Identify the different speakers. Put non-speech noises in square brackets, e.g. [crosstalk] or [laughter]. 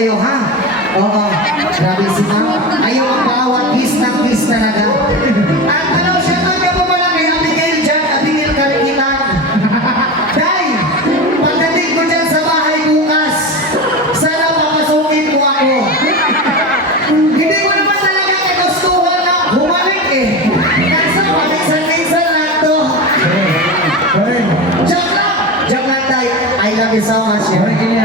Speaker 1: kayo, ha? Oo, grabe si Ma'am. Ayaw ang bawat kiss ng kiss talaga. At hello, shout out ka po pala kay Abigail dyan, Abigail Karikitan. [laughs] Day, pagdating ko dyan sa bahay bukas, sana papasukin mo ako. Hindi ko naman talaga kagustuhan na humalik eh. Kaso, paminsan-minsan lang to. Joke lang! Joke lang, Day. I love you so much. Yeah.